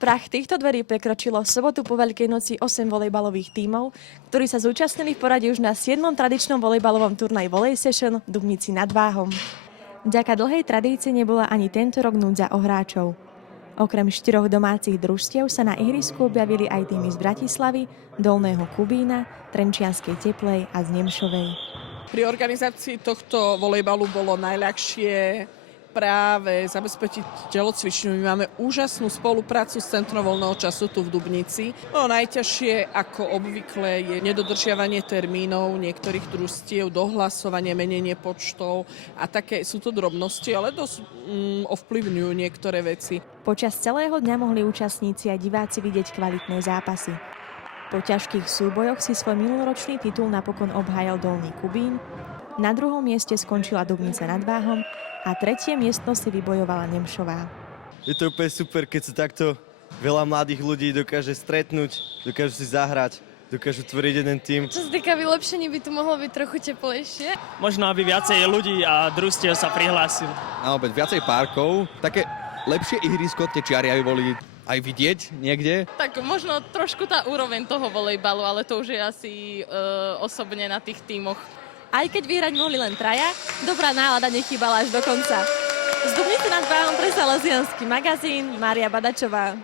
Prach týchto dverí prekročilo v sobotu po Veľkej noci 8 volejbalových tímov, ktorí sa zúčastnili v poradí už na 7. tradičnom volejbalovom turnaji Volley Session v Dubnici nad Váhom. Vďaka dlhej tradícii nebola ani tento rok núdza o hráčov. Okrem 4 domácich družstiev sa na ihrisku objavili aj týmy z Bratislavy, Dolného Kubína, Trenčianskej Teplej a z Nemšovej. Pri organizácii tohto volejbalu bolo najľahšie práve zabezpečiť telocvičňu. My máme úžasnú spoluprácu s Centrom voľného času tu v Dubnici. No najťažšie, ako obvykle, je nedodržiavanie termínov niektorých družstiev, dohlasovanie, menenie počtov a také sú to drobnosti, ale dosť ovplyvňujú niektoré veci. Počas celého dňa mohli účastníci a diváci vidieť kvalitné zápasy. Po ťažkých súbojoch si svoj minuloročný titul napokon obhájal Dolný Kubín, na druhom mieste skončila Dubnica nad Váhom a tretie miesto si vybojovala Nemšová. Je to úplne super, keď sa takto veľa mladých ľudí dokáže stretnúť, dokážu si zahrať, dokážu tvoriť jeden tím. Čo sa týka vylepšení, by tu mohlo byť trochu teplejšie. Možno, aby viacej ľudí a družstiev sa prihlásili. Na opäť viacej parkov, také lepšie ihrisko, tie čiary aby boli aj vidieť niekde. Tak možno trošku tá úroveň toho volejbalu, ale to už je asi osobne na tých tímoch. Aj keď vyhrať mohli len traja, dobrá nálada nechýbala až do konca. Z Dubnice nad Váhom pre Salesiansky magazín Mária Badačová.